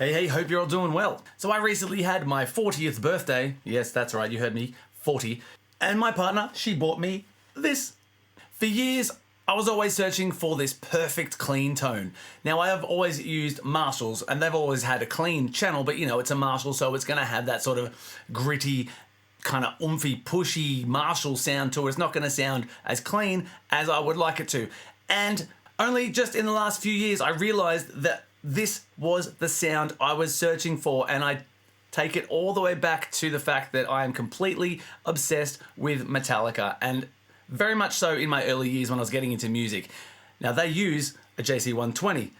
Hey, hope you're all doing well. So I recently had my 40th birthday. Yes, that's right, you heard me, 40. And my partner, she bought me this. For years, I was always searching for this perfect clean tone. Now, I have always used Marshalls, and they've always had a clean channel, but you know, it's a Marshall, so it's gonna have that sort of gritty, kind of oomphy, pushy Marshall sound to it. It's not gonna sound as clean as I would like it to. And only just in the last few years, I realized that this was the sound I was searching for, and I take it all the way back to the fact that I am completely obsessed with Metallica, and very much so in my early years when I was getting into music. Now, they use a JC-120.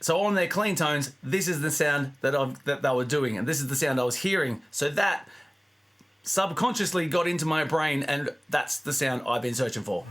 So on their clean tones, this is the sound that they were doing, and this is the sound I was hearing. So that subconsciously got into my brain, and that's the sound I've been searching for.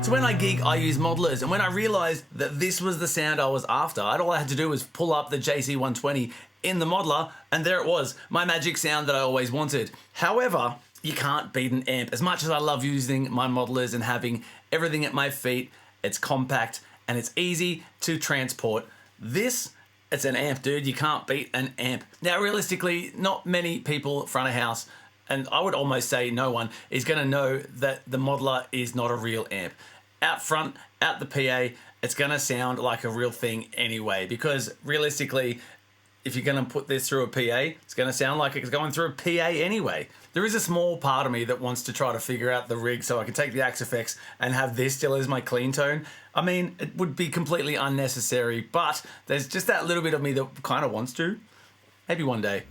So when I gig, I use modelers, and when I realized that this was the sound I was after, all I had to do was pull up the JC-120 in the modeler, and there it was, my magic sound that I always wanted. However, you can't beat an amp. As much as I love using my modelers and having everything at my feet, it's compact and it's easy to transport. This, it's an amp, dude. You can't beat an amp. Now, realistically, not many people front of house, and I would almost say no one, is going to know that the modeler is not a real amp. Out front, out the PA, it's going to sound like a real thing anyway, because realistically, if you're going to put this through a PA, it's going to sound like it's going through a PA anyway. There is a small part of me that wants to try to figure out the rig so I can take the Axe effects and have this still as my clean tone. I mean, it would be completely unnecessary, but there's just that little bit of me that kind of wants to. Maybe one day.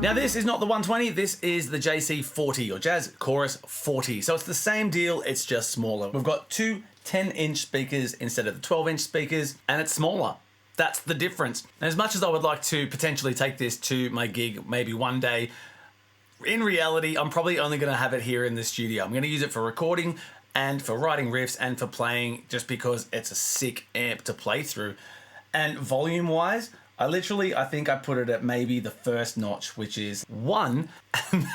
Now, this is not the 120, this is the JC-40 or Jazz Chorus 40. So it's the same deal, it's just smaller. We've got two 10-inch speakers instead of the 12-inch speakers, and it's smaller. That's the difference. And as much as I would like to potentially take this to my gig maybe one day, in reality, I'm probably only gonna have it here in the studio. I'm gonna use it for recording and for writing riffs and for playing, just because it's a sick amp to play through. And volume-wise, I think I put it at maybe the first notch, which is 1, and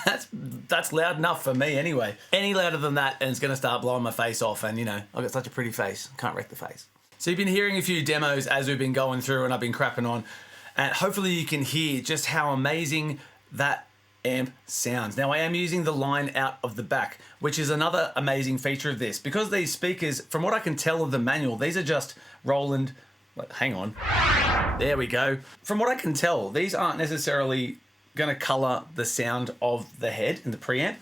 that's loud enough for me anyway. Any louder than that, and it's gonna start blowing my face off, and you know, I've got such a pretty face, can't wreck the face. So you've been hearing a few demos as we've been going through, and I've been crapping on, and hopefully you can hear just how amazing that amp sounds. Now, I am using the line out of the back, which is another amazing feature of this, because these speakers, from what I can tell of the manual, these are just Roland. Hang on. There we go. From what I can tell, these aren't necessarily going to color the sound of the head and the preamp.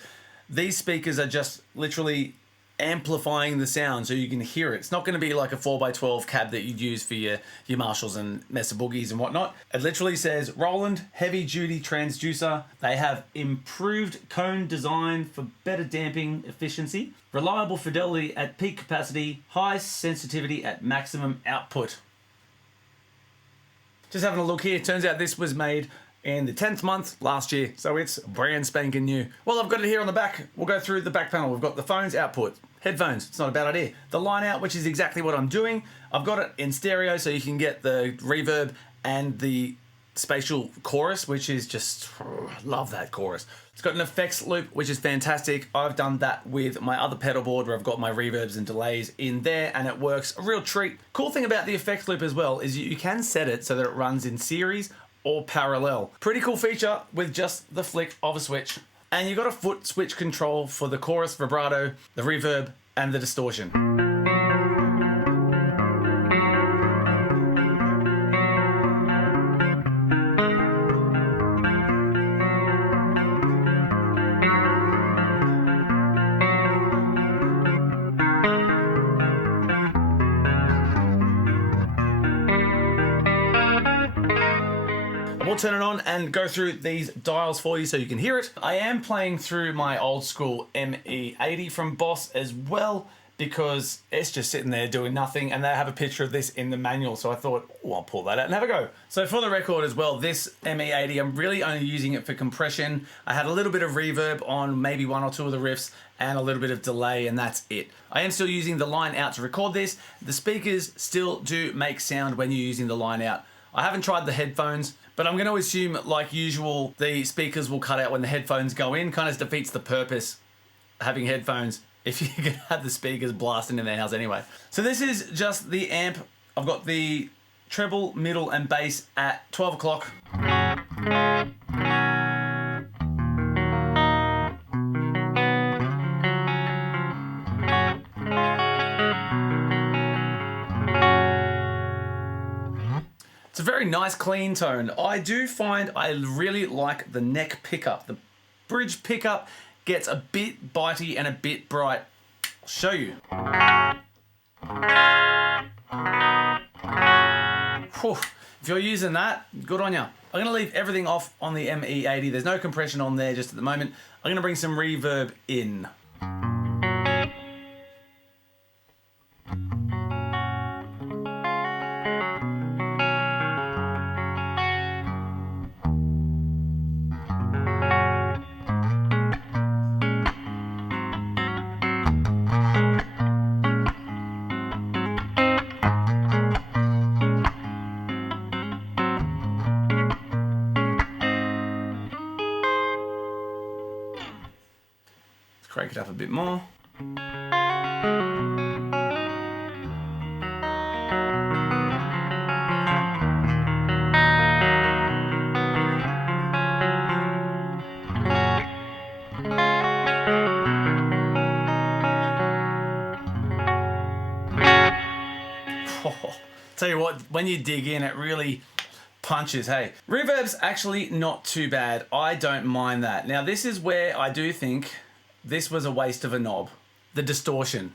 These speakers are just literally amplifying the sound so you can hear it. It's not going to be like a 4x12 cab that you'd use for your Marshalls and Mesa Boogies and whatnot. It literally says Roland heavy duty transducer. They have improved cone design for better damping efficiency, reliable fidelity at peak capacity, high sensitivity at maximum output. Just having a look here, turns out this was made in the 10th month last year, so it's brand spanking new. Well, I've got it here on the back. We'll go through the back panel. We've got the phones output, headphones, it's not a bad idea. The line out, which is exactly what I'm doing. I've got it in stereo, so you can get the reverb and the spatial chorus, which is just, love that chorus. It's got an effects loop, which is fantastic. I've done that with my other pedal board where I've got my reverbs and delays in there, and it works a real treat. Cool thing about the effects loop as well is you can set it so that it runs in series or parallel. Pretty cool feature with just the flick of a switch. And you've got a foot switch control for the chorus, vibrato, the reverb, and the distortion. we'll turn it on and go through these dials for you so you can hear it. I am playing through my old school ME80 from Boss as well, because it's just sitting there doing nothing, and they have a picture of this in the manual, so I thought, oh, I'll pull that out and have a go. So for the record as well, this ME80, I'm really only using it for compression. I had a little bit of reverb on maybe one or two of the riffs and a little bit of delay, and that's it. I am still using the line out to record this. The speakers still do make sound when you're using the line out. I haven't tried the headphones, but I'm going to assume, like usual, the speakers will cut out when the headphones go in. Kind of defeats the purpose of having headphones if you can have the speakers blasting in the house anyway. So this is just the amp. I've got the treble, middle, and bass at 12 o'clock. It's a very nice clean tone. I do find I really like the neck pickup. The bridge pickup gets a bit bitey and a bit bright. I'll show you. Whew. If you're using that, good on you. I'm going to leave everything off on the ME80. There's no compression on there just at the moment. I'm going to bring some reverb in. Crank it up a bit more. Tell you what, when you dig in, it really punches, hey. Reverb's actually not too bad. I don't mind that. Now, this is where I do think this was a waste of a knob. The distortion.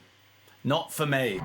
Not for me.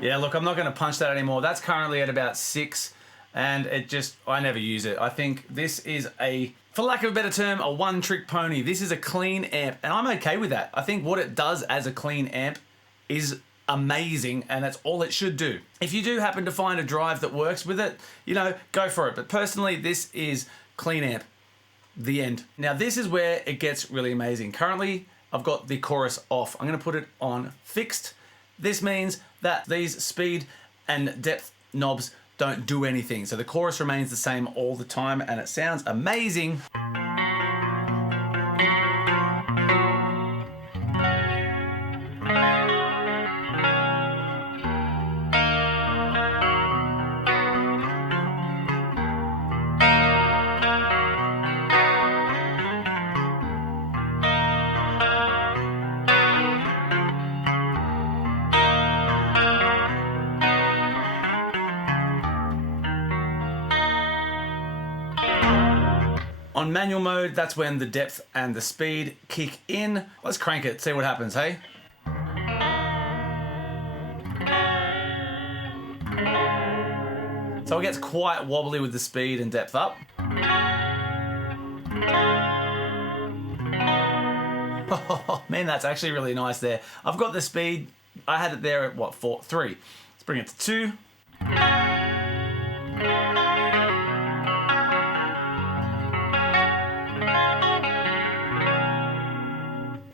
Yeah, look, I'm not going to punch that anymore. That's currently at about 6, and I never use it. I think this is for lack of a better term, a one-trick pony. This is a clean amp, and I'm okay with that. I think what it does as a clean amp is amazing, and that's all it should do. If you do happen to find a drive that works with it, go for it. But personally, this is clean amp. The end. Now, this is where it gets really amazing. Currently, I've got the chorus off. I'm going to put it on fixed. This means that these speed and depth knobs don't do anything. So the chorus remains the same all the time, and it sounds amazing. On manual mode, that's when the depth and the speed kick in. Let's crank it, see what happens, hey? So it gets quite wobbly with the speed and depth up. Oh, man, that's actually really nice there. I've got the speed, I had it there at what, 3. Let's bring it to 2.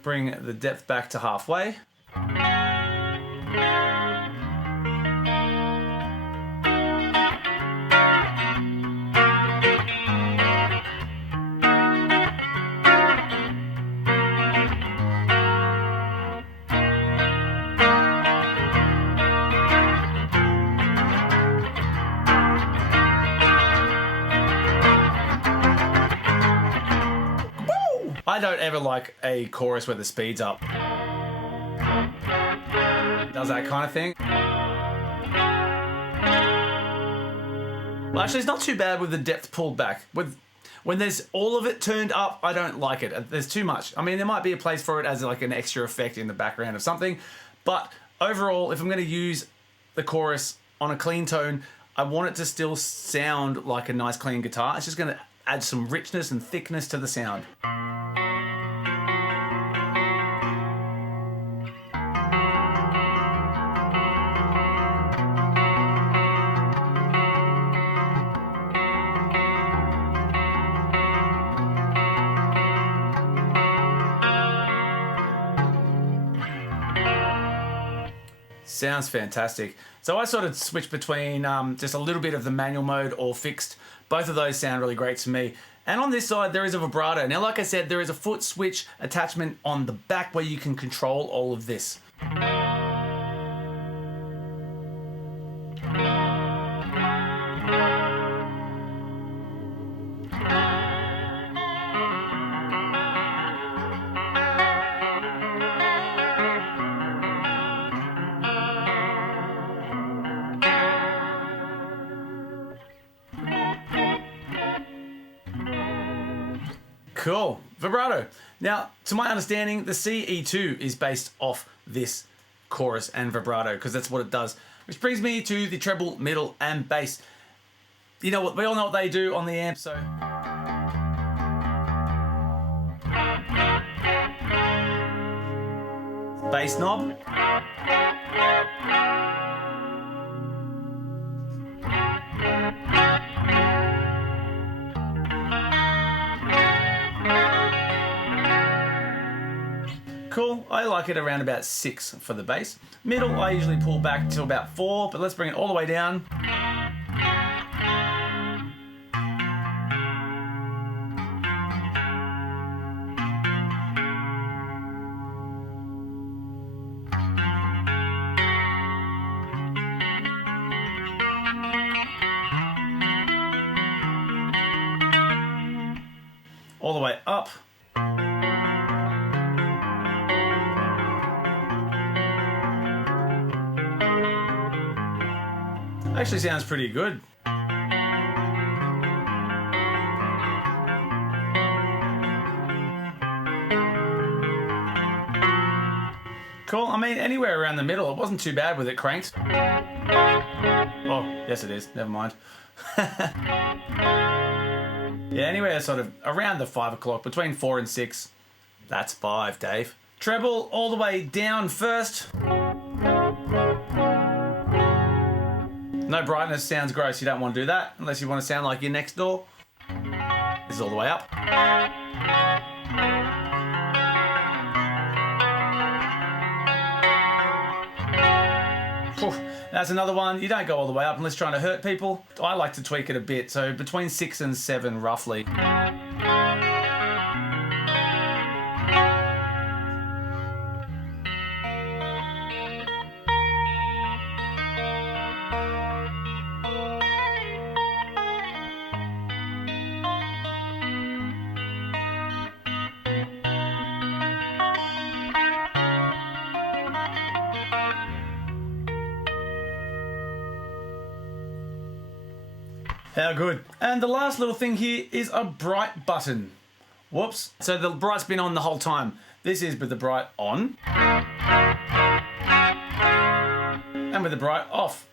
Bring the depth back to halfway. I don't ever like a chorus where the speed's up. Does that kind of thing. Well, actually, it's not too bad with the depth pulled back. When there's all of it turned up, I don't like it. There's too much. I mean, there might be a place for it as like an extra effect in the background of something, but overall, if I'm going to use the chorus on a clean tone, I want it to still sound like a nice clean guitar. It's just going to add some richness and thickness to the sound. Sounds fantastic. So I sort of switch between just a little bit of the manual mode or fixed. Both of those sound really great to me. And on this side, there is a vibrato. Now, like I said, there is a foot switch attachment on the back where you can control all of this. Cool. Vibrato. Now, to my understanding, the CE2 is based off this chorus and vibrato because that's what it does. Which brings me to the treble, middle, and bass. You know what? We all know what they do on the amp, so... Bass knob. Cool. I like it around about 6 for the bass. Middle, I usually pull back to about 4, but let's bring it all the way down. All the way up. Actually sounds pretty good. Cool. I mean, anywhere around the middle. It wasn't too bad with it cranked. Oh, yes it is. Never mind. Yeah, anywhere sort of around the 5 o'clock, between 4 and 6. That's 5, Dave. Treble all the way down first. No brightness sounds gross. You don't want to do that unless you want to sound like you're next door. This is all the way up. Whew. That's another one. You don't go all the way up unless trying to hurt people. I like to tweak it a bit, so between 6 and 7 roughly. How good. And the last little thing here is a bright button. Whoops. So the bright's been on the whole time. This is with the bright on. And with the bright off.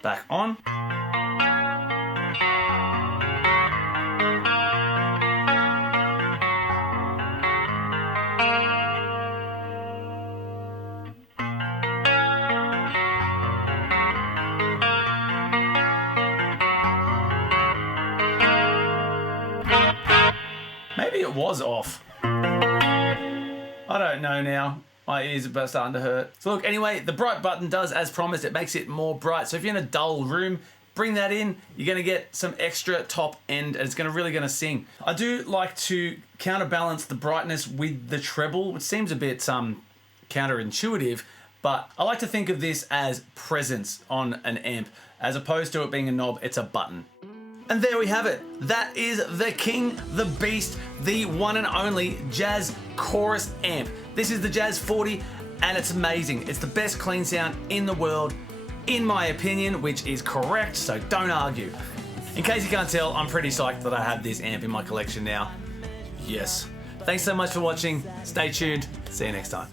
Back on. Maybe it was off. I don't know now. My ears are starting to hurt. So look, anyway, the bright button does as promised. It makes it more bright. So if you're in a dull room, bring that in. You're gonna get some extra top end and it's really gonna sing. I do like to counterbalance the brightness with the treble, which seems a bit counterintuitive, but I like to think of this as presence on an amp. As opposed to it being a knob, it's a button. And there we have it. That is the king, the beast, the one and only Jazz Chorus amp. This is the JC-40 and it's amazing. It's the best clean sound in the world, in my opinion, which is correct, so don't argue. In case you can't tell, I'm pretty psyched that I have this amp in my collection now. Yes. Thanks so much for watching. Stay tuned. See you next time.